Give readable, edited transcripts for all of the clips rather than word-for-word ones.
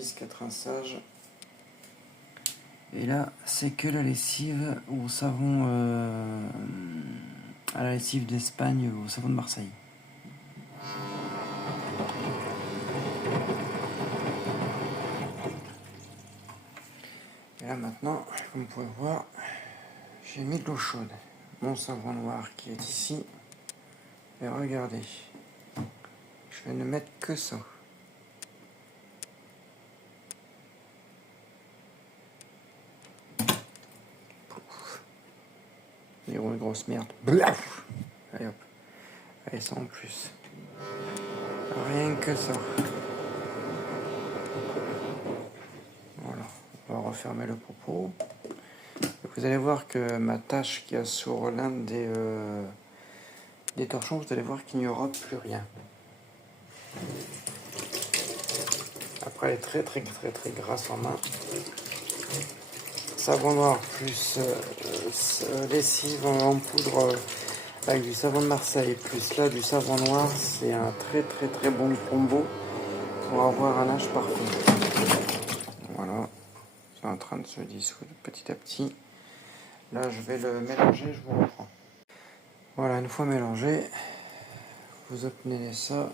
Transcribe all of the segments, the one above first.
90, 4 rinçages. Et là, c'est que la lessive au savon, à la lessive d'Espagne, au savon de Marseille. Et là maintenant, comme vous pouvez voir, j'ai mis de l'eau chaude. Mon savon noir qui est ici. Et regardez, je vais ne mettre que ça. Une grosse merde. Blaf. Allez hop. Allez, ça en plus. Rien que ça. Voilà. On va refermer le propos. Vous allez voir que ma tache qu'il y a sur l'un des torchons, vous allez voir qu'il n'y aura plus rien. Après, elle est très très très très grasse en main. Savon noir plus lessive en poudre avec du savon de Marseille plus là du savon noir, c'est un très très très bon combo pour avoir un linge parfait. Voilà, c'est en train de se dissoudre petit à petit. Là je vais le mélanger, je vous reprends. Voilà, une fois mélangé, vous obtenez ça,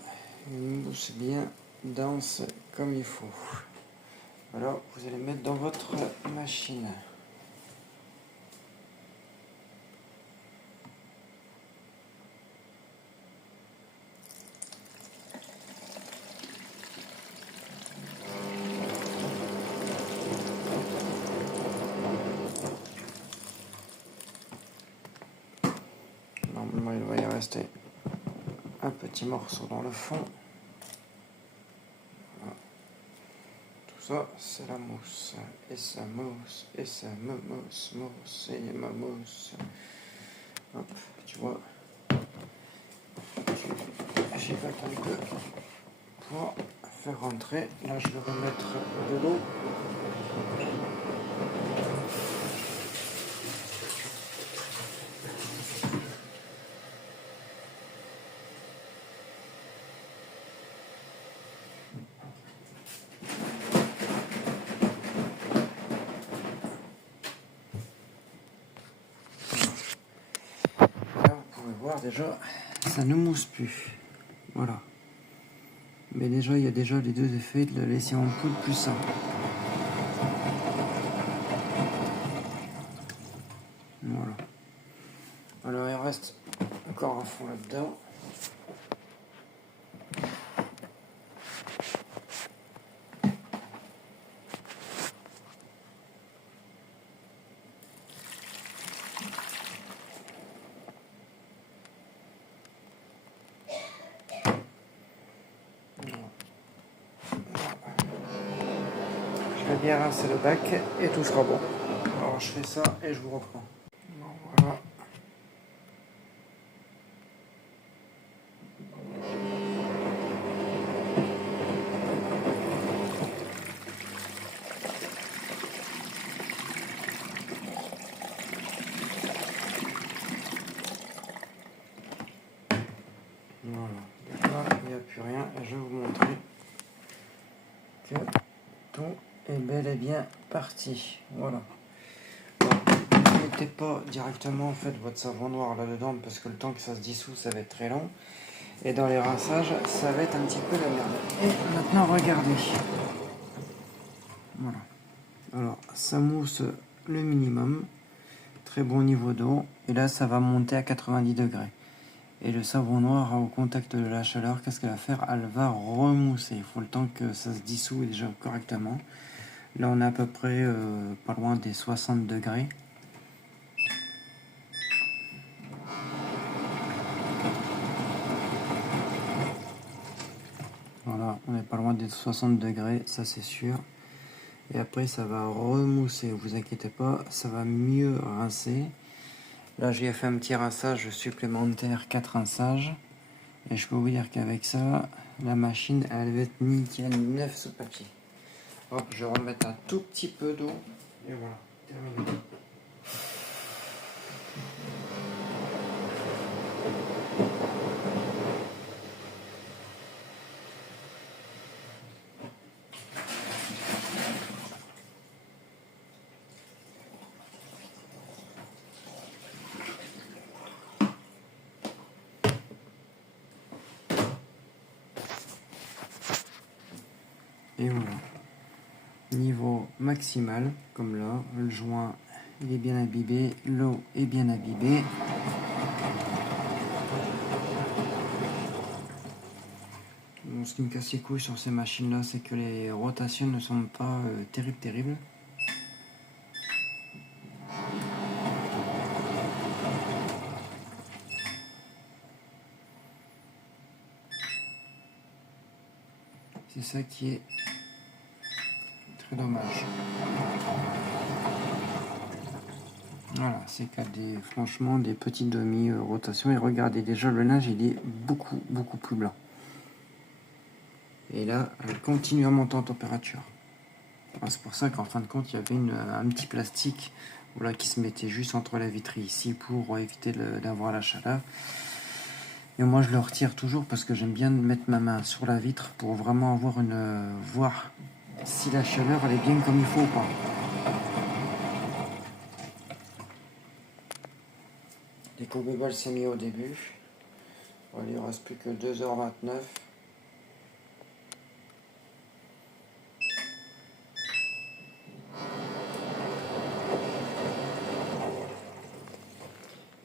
une mousse bien dense comme il faut. Alors vous allez mettre dans votre machine. Normalement il va y rester un petit morceau dans le fond. Voilà. Tout ça c'est la mousse. Et ça mousse, et ça me mousse, mousse, et ma mousse. Hop, tu vois. J'ai fait un peu pour faire rentrer. Là je vais remettre de l'eau. Là vous pouvez voir déjà, ça ne mousse plus. Voilà. Mais déjà il y a déjà les deux effets de la lessive en poudre plus simple. Voilà. Alors il reste encore un fond là-dedans. Je vais bien rincer le bac et tout sera bon. Alors je fais ça et je vous reprends. Voilà. Voilà. Là, il n'y a plus rien et je vais vous montrer que tout est bel et bien parti. Voilà. Bon, ne mettez pas directement en fait votre savon noir là-dedans parce que le temps que ça se dissout, ça va être très long. Et dans les rinçages, ça va être un petit peu la merde. Et maintenant, regardez. Voilà. Alors, ça mousse le minimum. Très bon niveau d'eau. Et là, ça va monter à 90 degrés. Et le savon noir, au contact de la chaleur, qu'est-ce qu'elle va faire? Elle va remousser. Il faut le temps que ça se dissout déjà correctement. Là, on est à peu près pas loin des 60 degrés. Voilà, on n'est pas loin des 60 degrés, ça c'est sûr. Et après, ça va remousser, vous inquiétez pas, ça va mieux rincer. Là, j'ai fait un petit rinçage supplémentaire, 4 rinçages. Et je peux vous dire qu'avec ça, la machine, elle va être nickel, neuf ce papier. Hop, je vais remettre un tout petit peu d'eau. Et voilà, terminé. Et voilà. Niveau maximal, comme là, le joint il est bien imbibé, l'eau est bien imbibée. Bon, ce qui me casse les couilles sur ces machines là, c'est que les rotations ne sont pas terribles. C'est ça qui est très dommage. Voilà, c'est qu'à franchement des petites demi-rotations. Et regardez, déjà le linge il est beaucoup plus blanc. Et là, elle continue à monter en température. C'est pour ça qu'en fin de compte, il y avait un petit plastique voilà, qui se mettait juste entre la vitre ici pour éviter d'avoir la chaleur. Et moi, je le retire toujours parce que j'aime bien mettre ma main sur la vitre pour vraiment voir si la chaleur elle est bien comme il faut ou pas. Les coupe-balles s'est mis au début. Voilà, il ne reste plus que 2h29.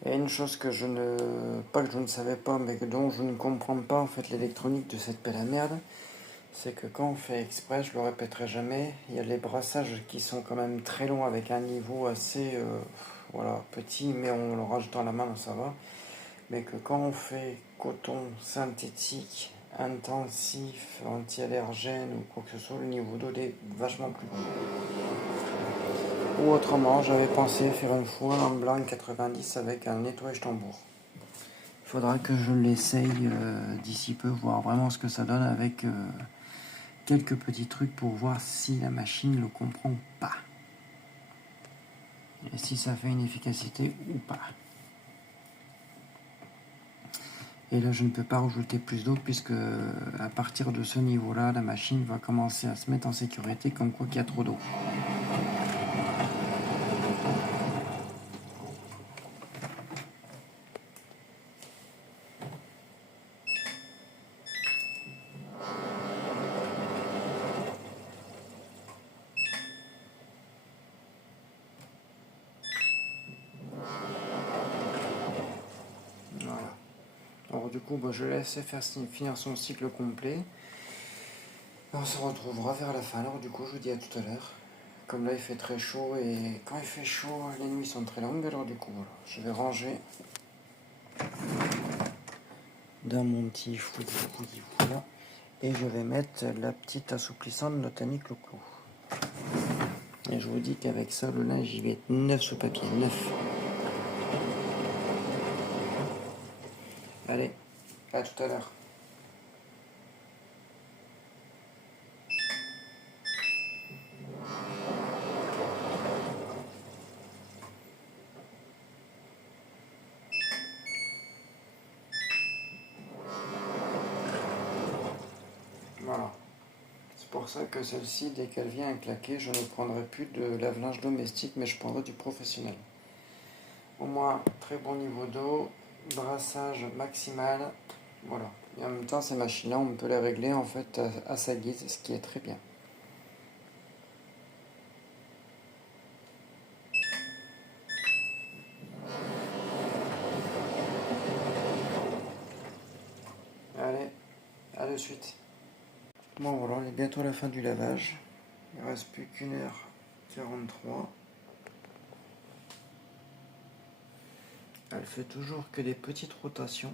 Et une chose que pas que je ne savais pas, mais dont je ne comprends pas en fait l'électronique de cette pelle à merde, c'est que quand on fait exprès, je le répéterai jamais, il y a les brassages qui sont quand même très longs avec un niveau assez petit, mais on le rajoute dans la main, donc ça va. Mais que quand on fait coton synthétique, intensif, anti-allergène ou quoi que ce soit, le niveau d'eau est vachement plus haut. Ou autrement, j'avais pensé faire une fois en blanc 90 avec un nettoyage tambour. Il faudra que je l'essaye d'ici peu, voir vraiment ce que ça donne avec quelques petits trucs pour voir si la machine le comprend ou pas. Et si ça fait une efficacité ou pas. Et là, je ne peux pas rajouter plus d'eau puisque à partir de ce niveau-là, la machine va commencer à se mettre en sécurité comme quoi qu'il y a trop d'eau. Voilà. Alors du coup, je laisse finir son cycle complet. On se retrouvera vers la fin. Alors du coup, je vous dis à tout à l'heure. Comme là, il fait très chaud et quand il fait chaud, les nuits sont très longues. Alors du coup, voilà, je vais ranger dans mon petit foudi là. Et je vais mettre la petite assouplissante de Notanic Clo-Clo. Et je vous dis qu'avec ça, le linge, il va être neuf sous papier, neuf. Allez, à tout à l'heure. Voilà. C'est pour ça que celle-ci, dès qu'elle vient à claquer, je ne prendrai plus de lave-linge domestique, mais je prendrai du professionnel. Au moins, très bon niveau d'eau, brassage maximal. Voilà. Et en même temps, ces machines-là, on peut les régler en fait à sa guise, ce qui est très bien. Allez, à de suite. Bon voilà, on est bientôt à la fin du lavage. Il ne reste plus qu'1h43. Elle fait toujours que des petites rotations.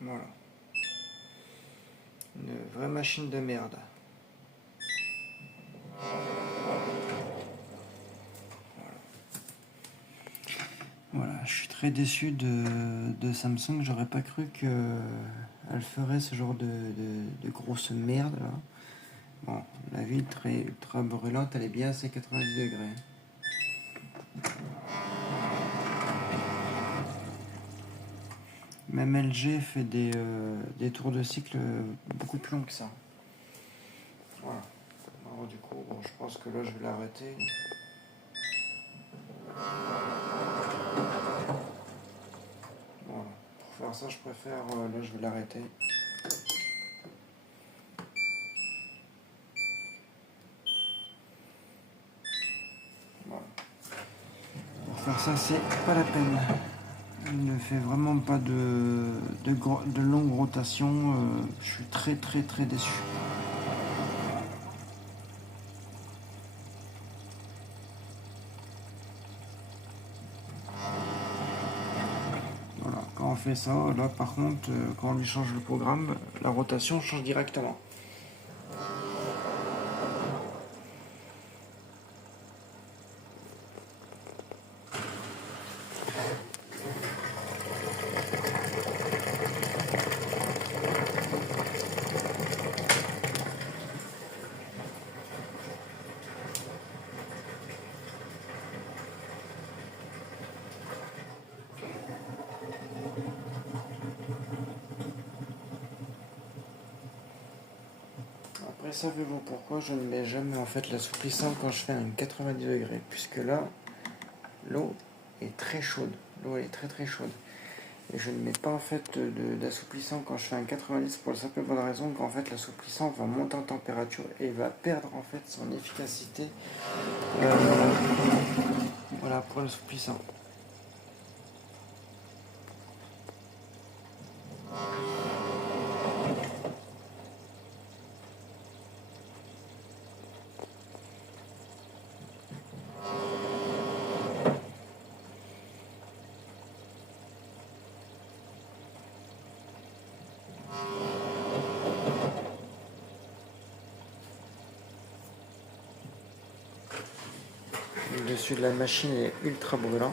Voilà. Une vraie machine de merde. Voilà, je suis très déçu de Samsung. J'aurais pas cru qu'elle ferait ce genre de grosse merde là. Bon, la vitre est ultra brûlante, elle est bien à ses 90 degrés. Même LG fait des tours de cycle beaucoup plus longs que ça. Voilà. Alors du coup, je pense que là je vais l'arrêter. faire ça, je préfère, là je vais l'arrêter. Voilà. Pour faire ça, c'est pas la peine. Il ne fait vraiment pas de longue rotation. Je suis très déçu. Voilà, quand on fait ça, là par contre, quand on lui change le programme, la rotation change directement. Après, savez-vous pourquoi je ne mets jamais en fait l'assouplissant quand je fais un 90 degrés, puisque là, l'eau est très chaude. L'eau est très chaude. Et je ne mets pas en fait d'assouplissant quand je fais un 90 pour la simple bonne raison qu'en fait l'assouplissant va monter en température et va perdre en fait son efficacité. Voilà pour l'assouplissant. Le dessus de la machine est ultra brûlant.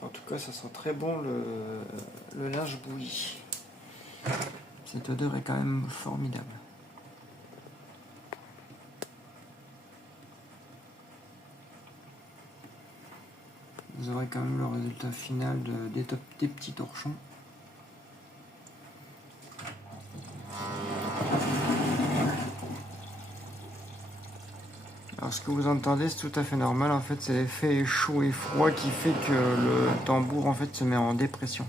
En tout cas, ça sent très bon le linge bouilli. Cette odeur est quand même formidable. Vous aurez quand même le résultat final des petits torchons. Alors ce que vous entendez, c'est tout à fait normal. En fait, c'est l'effet chaud et froid qui fait que le tambour en fait se met en dépression.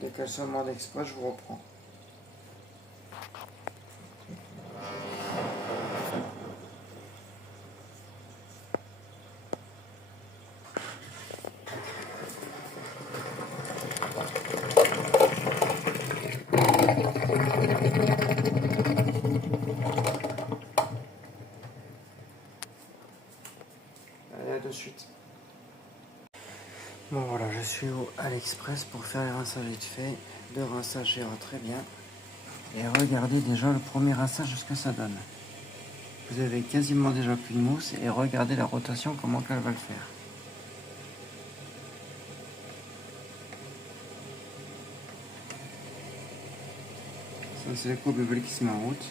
Dès qu'elle se demande exprès, je vous reprends. Allez, à de suite. Bon voilà, je suis au AliExpress pour faire les rinçages vite fait. 2 rinçages ira très bien. Et regardez déjà le premier rinçage, ce que ça donne. Vous avez quasiment déjà plus de mousse et regardez la rotation, comment qu'elle va le faire. Ça c'est la courbe de qui se met en route.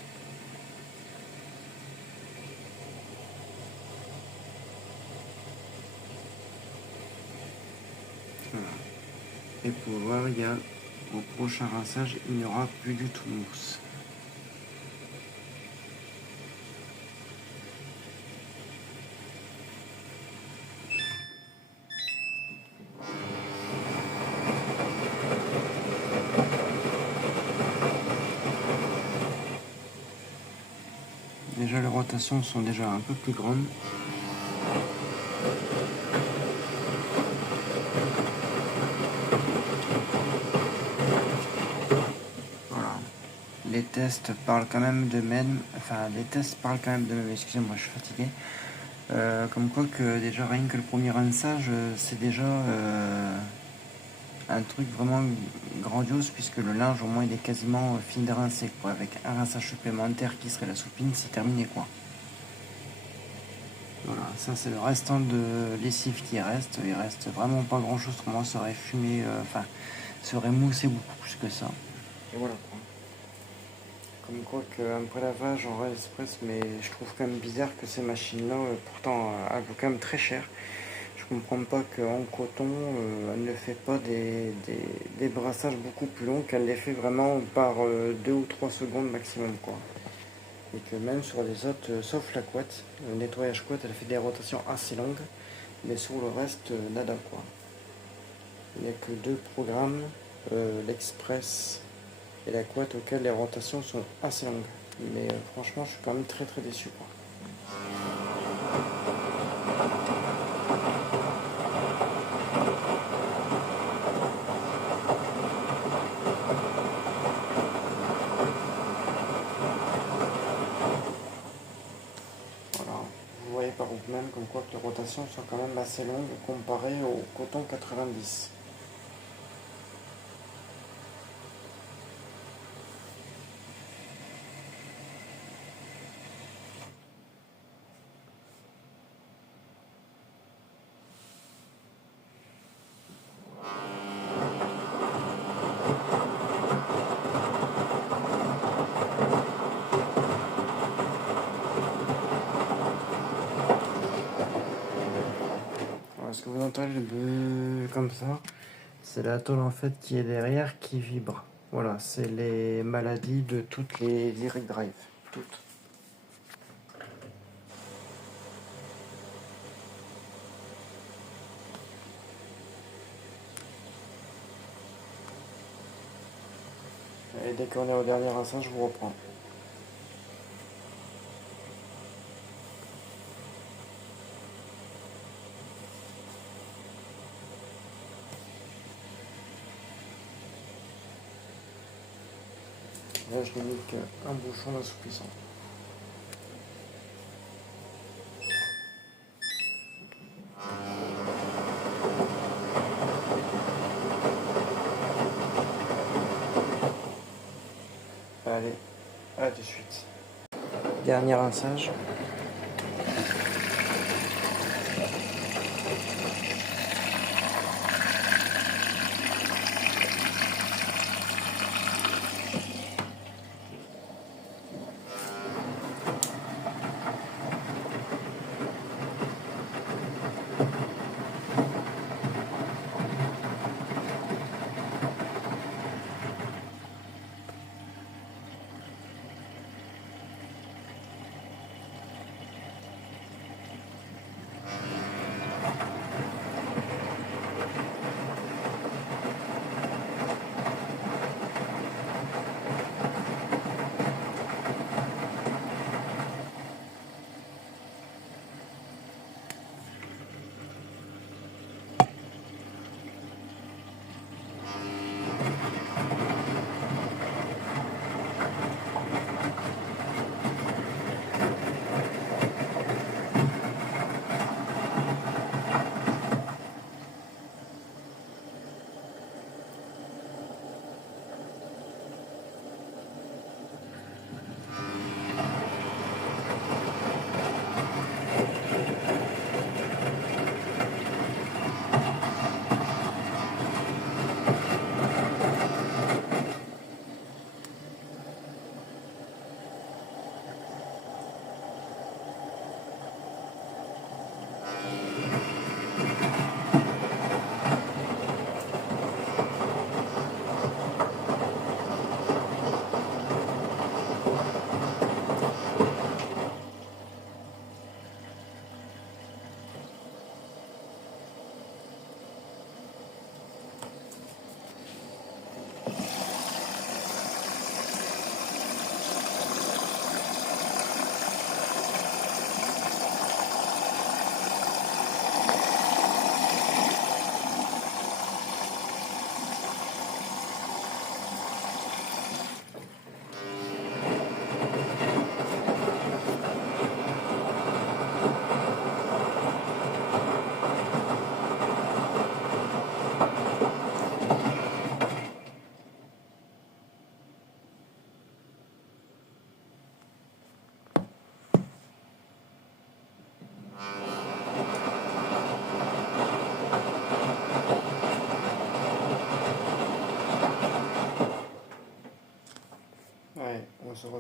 Voilà. Et pour voir, il y a au prochain rinçage, il n'y aura plus du tout de mousse. déjà les rotations sont déjà un peu plus grandes. Voilà. Les tests parlent quand même de même. Enfin, les tests parlent quand même de même. Excusez-moi, je suis fatigué. Comme quoi que déjà rien que le premier rinçage, c'est déjà un truc vraiment grandiose puisque le linge au moins il est quasiment fini de rincer quoi. Avec un rinçage supplémentaire qui serait la soupine, c'est terminé quoi. Voilà, ça c'est le restant de lessive qui reste. Il reste vraiment pas grand chose, autrement ça aurait fumé, enfin ça aurait moussé beaucoup plus que ça. Et voilà quoi. Comme quoi qu'un prélavage en Rail Express, mais je trouve quand même bizarre que ces machines-là, pourtant elles coûtent quand même très cher. Je comprends pas qu'en coton, elle ne fait pas des brassages beaucoup plus longs, qu'elle les fait vraiment par 2 ou 3 secondes maximum quoi. Et que même sur les autres, sauf la couette, le nettoyage couette, elle fait des rotations assez longues, mais sur le reste, nada quoi. Il n'y a que deux programmes, l'Express et la couette, auxquels les rotations sont assez longues. Mais franchement, je suis quand même très très déçu quoi. Voilà, vous voyez par vous-même comme quoi que les rotations sont quand même assez longues comparées au coton 90. Voilà, ce que vous entendez le bleu comme ça, c'est la tôle en fait qui est derrière qui vibre. Voilà, c'est les maladies de toutes les direct drive. Toutes. Et dès qu'on est au dernier rinçage, je vous reprends. Là, je n'ai mis qu'un bouchon d'assouplissant. Allez, à de suite. Dernier rinçage.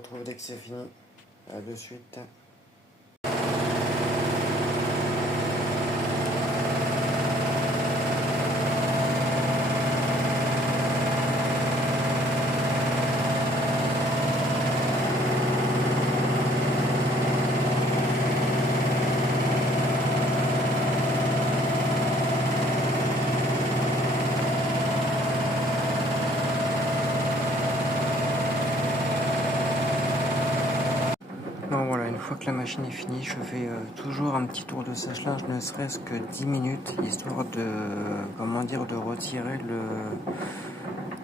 retrouve dès que c'est fini. À de suite. Bon voilà, une fois que la machine est finie, je fais toujours un petit tour de sèche-linge, ne serait-ce que 10 minutes, histoire de, de retirer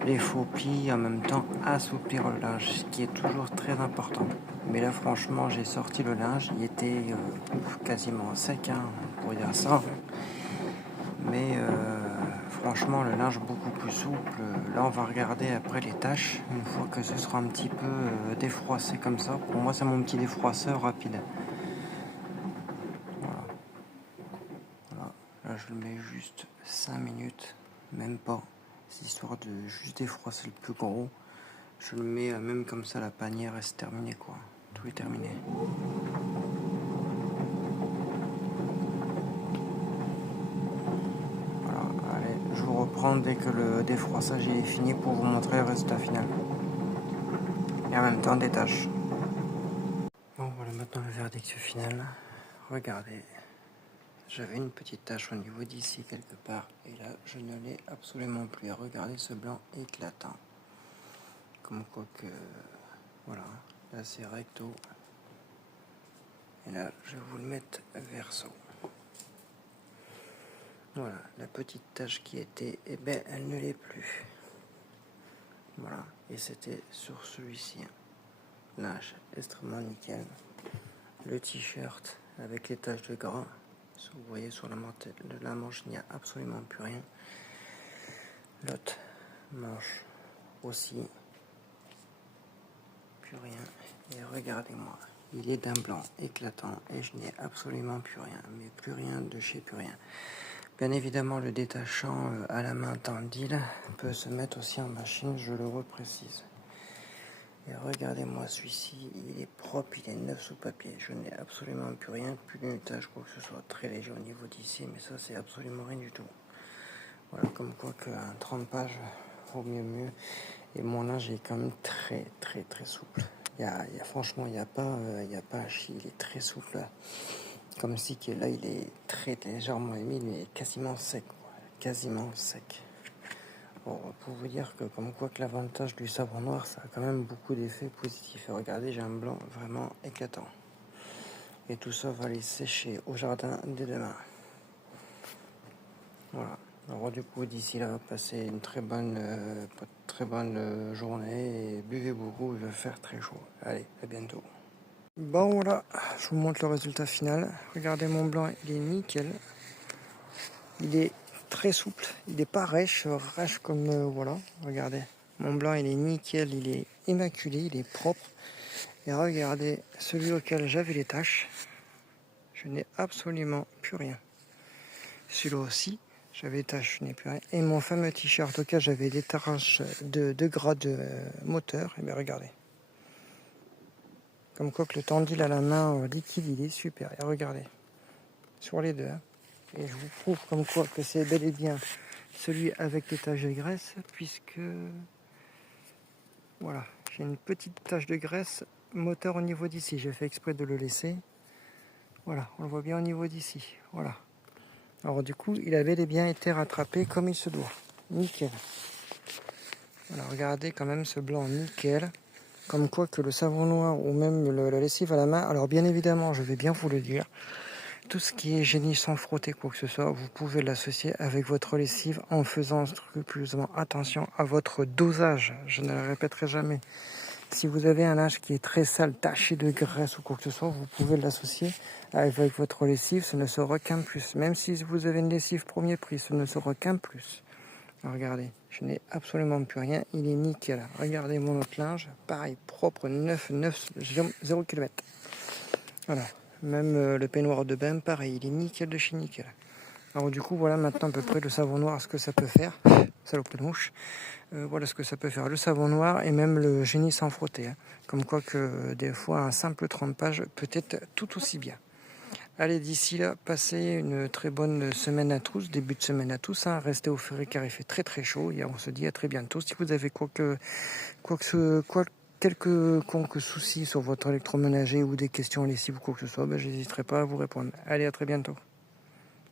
les faux plis, en même temps assouplir le linge, ce qui est toujours très important. Mais là franchement, j'ai sorti le linge, il était quasiment sec, hein, pour dire ça. Mais franchement, le linge beaucoup plus souple. Là, on va regarder après les taches, une fois que ce sera un petit peu défroissé comme ça. Pour moi, c'est mon petit défroisseur rapide. Voilà. Voilà. Là, je le mets juste 5 minutes, même pas. C'est histoire de juste défroisser le plus gros. Je le mets même comme ça, la panière, et c'est terminé, quoi. Tout est terminé. Je vous reprends dès que le défroissage est fini pour vous montrer le résultat final. Et en même temps des tâches. Bon voilà, maintenant le verdict final. Regardez, j'avais une petite tache au niveau d'ici quelque part et là je ne l'ai absolument plus. Regardez ce blanc éclatant. Comme quoi que, voilà, là c'est recto. Et là je vais vous le mettre verso. Voilà, la petite tache qui était, eh ben elle ne l'est plus. Voilà, et c'était sur celui-ci. Linge extrêmement nickel. Le t-shirt avec les taches de gras. Vous voyez sur la manche, il n'y a absolument plus rien. L'autre manche aussi. Plus rien. Et regardez-moi, il est d'un blanc éclatant et je n'ai absolument plus rien. Mais plus rien de chez plus rien. Bien évidemment, le détachant à la main tendile peut se mettre aussi en machine, je le reprécise. Et regardez-moi celui-ci, il est propre, il est neuf sous papier. Je n'ai absolument plus rien, plus d'une tache, quoi que ce soit. Très léger au niveau d'ici, mais ça c'est absolument rien du tout. Voilà, comme quoi qu'un 30 pages vaut mieux. Et mon linge est quand même très souple. Franchement, il n'y a pas à chier, il est très souple. Comme si que là il est très légèrement humide, mais quasiment sec, quoi. Quasiment sec. Bon, pour vous dire que comme quoi que l'avantage du savon noir, ça a quand même beaucoup d'effets positifs. Et regardez, j'ai un blanc vraiment éclatant. Et tout ça va aller sécher au jardin dès demain. Voilà. Alors du coup, d'ici là, passez une très bonne journée et buvez beaucoup, il va faire très chaud. Allez, à bientôt. Bon voilà, je vous montre le résultat final. Regardez mon blanc, il est nickel. Il est très souple, il n'est pas rêche comme voilà, regardez. Mon blanc il est nickel, il est immaculé, il est propre. Et regardez celui auquel j'avais les taches, je n'ai absolument plus rien. Celui-là aussi, j'avais des taches, je n'ai plus rien. Et mon fameux t-shirt auquel j'avais des taches de gras de moteur, et bien regardez. Comme quoi que le tendil à la main liquide, il est super. Et regardez, sur les deux. Hein. Et je vous prouve comme quoi que c'est bel et bien celui avec les taches de graisse, puisque voilà, j'ai une petite tache de graisse moteur au niveau d'ici. J'ai fait exprès de le laisser. Voilà, on le voit bien au niveau d'ici. Voilà. Alors du coup, il avait bien été rattrapé comme il se doit. Nickel. Voilà, regardez quand même ce blanc nickel. Comme quoi que le savon noir ou même la lessive à la main. Alors bien évidemment, je vais bien vous le dire. Tout ce qui est génie sans frotter quoi que ce soit, vous pouvez l'associer avec votre lessive en faisant scrupuleusement attention à votre dosage. Je ne le répéterai jamais. Si vous avez un linge qui est très sale, taché de graisse ou quoi que ce soit, vous pouvez l'associer avec votre lessive, ce ne sera qu'un plus. Même si vous avez une lessive premier prix, ce ne sera qu'un plus. Alors regardez, je n'ai absolument plus rien, il est nickel. Regardez mon autre linge, pareil, propre, 0 km. Voilà. Même le peignoir de bain, pareil, il est nickel de chez nickel. Alors du coup, voilà maintenant à peu près le savon noir, ce que ça peut faire. saloperie de mouche. Voilà ce que ça peut faire, le savon noir et même le génie sans frotter. Comme quoi que des fois un simple trempage peut être tout aussi bien. Allez, d'ici là, passez une très bonne semaine à tous, début de semaine à tous. Restez au frais car il fait très très chaud et on se dit à très bientôt. Si vous avez quelques soucis sur votre électroménager ou des questions lessives ou quoi que ce soit, j'hésiterai pas à vous répondre. Allez, à très bientôt.